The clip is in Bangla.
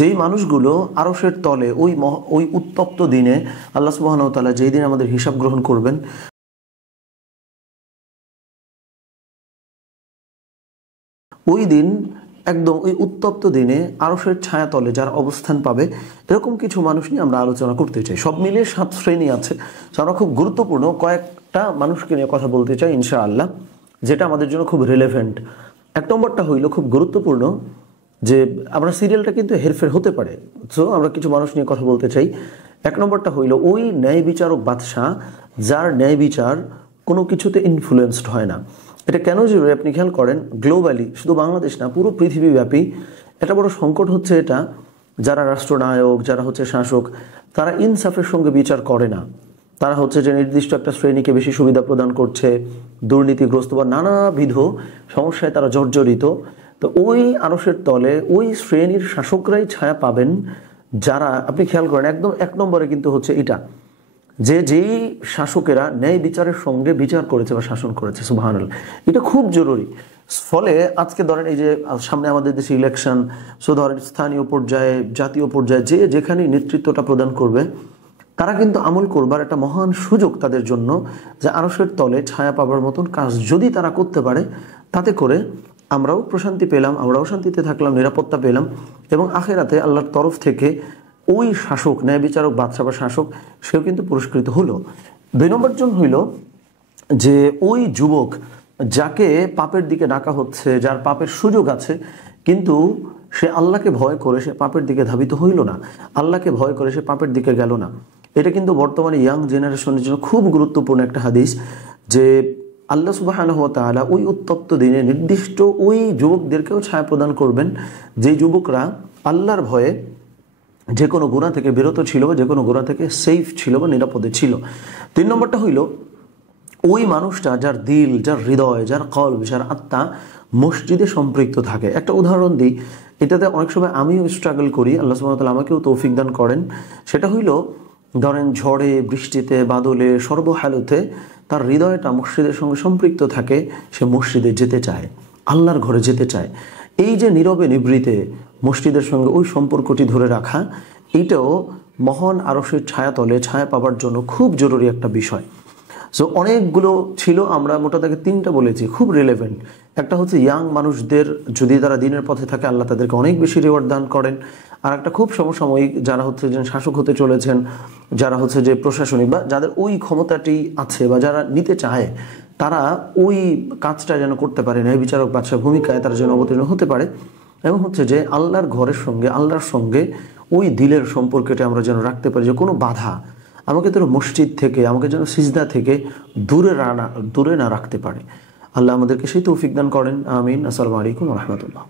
যেই মানুষগুলো আরশের তলে ওই উত্তপ্ত দিনে আল্লাহ সুবহানাহু ওয়া তাআলা যেই দিন আমাদের হিসাব গ্রহণ করবেন, ওই দিন একদম ওই উত্তপ্ত দিনে আরশের ছায়া তলে যারা অবস্থান পাবে, এরকম কিছু মানুষ নিয়ে আমরা আলোচনা করতে চাই। সব মিলিয়ে 7 শ্রেণী আছে। আমরা খুব গুরুত্বপূর্ণ কয়েকটা মানুষকে নিয়ে কথা বলতে চাই ইনশাআল্লাহ, যেটা আমাদের জন্য খুব রিলেভেন্ট। 1 নম্বরটা হইল খুব গুরুত্বপূর্ণ, যে আমরা সিরিয়ালটা কিন্তু হেরফের হতে পারে, সো আমরা কিছু মানুষ নিয়ে কথা বলতে চাই। 1 নম্বরটা হইল ওই ন্যায় বিচারক বাদশাহ যার ন্যায় বিচার কোনো কিছুতে ইনফ্লুয়েন্সড হয় না। এটা কেন জরুরি আপনি খেয়াল করেন, গ্লোবালি, শুধু বাংলাদেশ না, পুরো পৃথিবীব্যাপী এটা বড় সংকট হচ্ছে এটা, যারা রাষ্ট্রনায়ক, যারা হচ্ছে শাসক, তারা ইনসাফের সঙ্গে বিচার করে না। তারা হচ্ছে যে নির্দিষ্ট একটা শ্রেণীকে বেশি সুবিধা প্রদান করছে, দুর্নীতিগ্রস্ত বা নানাবিধ সমস্যায় তারা জর্জরিত। তো ওই আরশের তলে ওই শ্রেণীর শাসকরাই ছায়া পাবেন, যারা, আপনি খেয়াল করেন, একদম 1 নম্বরে কিন্তু হচ্ছে এটা, যেই শাসকেরা ন্যায় বিচারের সঙ্গে বিচার করেছে বা শাসন করেছে। সুবহানাল্লাহ, এটা খুব জরুরি। ফলে আজকে ধরেন এই যে সামনে আমাদের দেশে ইলেকশন, সো ধরেন স্থানীয় পর্যায়ে, জাতীয় পর্যায়ে যে যেখানে নেতৃত্বটা প্রদান করবে, তারা কিন্তু আমল করবার একটা মহান সুযোগ তাদের জন্য, যে আরশের তলে ছায়া পাবার মতন কাজ যদি তারা করতে পারে, তাতে করে আমরাও প্রশান্তি পেলাম, আমরাও শান্তিতে থাকলাম, নিরাপত্তা পেলাম, এবং আখিরাতে আল্লাহর তরফ থেকে ওই শাসক, ন্যায় বিচারক বাদশা বা শাসক, সেও কিন্তু পুরস্কৃত হলো। 2 নম্বর জন হইল যে ওই যুবক যাকে পাপের দিকে ডাকা হচ্ছে, যার পাপের সুযোগ আছে, কিন্তু সে আল্লাহকে ভয় করে সে পাপের দিকে ধাবিত হইল না, আল্লাহকে ভয় করে সে পাপের দিকে গেল না। এটা কিন্তু বর্তমানে ইয়াং জেনারেশনের জন্য খুব গুরুত্বপূর্ণ একটা হাদিস, যে আল্লাহ সুবহানাহু ওয়া তাআলা ওই উত্তপ্ত দিনে নির্দিষ্ট ওই যুবকদেরকেও ছায়া প্রদান করবেন, যে যুবকরা আল্লাহর ভয়ে যে কোনো গুনাহ থেকে বিরত ছিল, যে কোনো গুনাহ থেকে সেফ ছিল বা নিরাপদে ছিল। 3 নম্বরটা হইল ওই মানুষটা যার দিল, যার হৃদয়, যার কলব, যার আত্মা মসজিদে সম্পৃক্ত থাকে। একটা উদাহরণ দিই, এটাতে অনেক সময় আমিও স্ট্রাগল করি, আল্লাহ সুবহানাহু ওয়া তাআলা আমাকেও তৌফিক দান করেন। সেটা হইল, ধরেন ঝড়ে, বৃষ্টিতে, বাদলে, সর্বহালতে তার হৃদয়টা মসজিদের সঙ্গে সম্পৃক্ত থাকে, সে মসজিদে যেতে চায়, আল্লাহর ঘরে যেতে চায়। এই যে নীরবে নিভৃতে মসজিদের সঙ্গে ওই সম্পর্কটি ধরে রাখা, এইটাও মহান আরশের ছায়াতলে ছায়া পাবার জন্য খুব জরুরি একটা বিষয়। সো অনেকগুলো ছিল, আমরা মোটা থেকে 3টা বলেছি খুব রিলেভেন্ট। একটা হচ্ছে ইয়াং মানুষদের যদি তারা দিনের পথে থাকে, আল্লাহ তাদেরকে অনেক বেশি রিওয়ার্ড দান করেন। আর একটা খুব সমসাময়িক, যারা হচ্ছে যে শাসক হতে চলেছেন, যারা হচ্ছে যে প্রশাসনিক বা যাদের ওই ক্ষমতাটি আছে বা যারা নিতে চায়, তারা ওই কাজটা যেন করতে পারে, ন্যায় বিচারক বাদশাহ ভূমিকায় তারা যেন অবতীর্ণ হতে পারে। এবং হচ্ছে যে আল্লাহর ঘরের সঙ্গে, আল্লাহর সঙ্গে ওই দিলের সম্পর্কটা আমরা যেন রাখতে পারি, যে কোনো বাধা আমাকে যেন মসজিদ থেকে, আমাকে যেন সিজদা থেকে দূরে না রাখতে পারে। আল্লাহ আমাদেরকে সেই তৌফিক দান করেন। আমিন। আসসালামু আলাইকুম ওয়া রাহমাতুল্লাহ।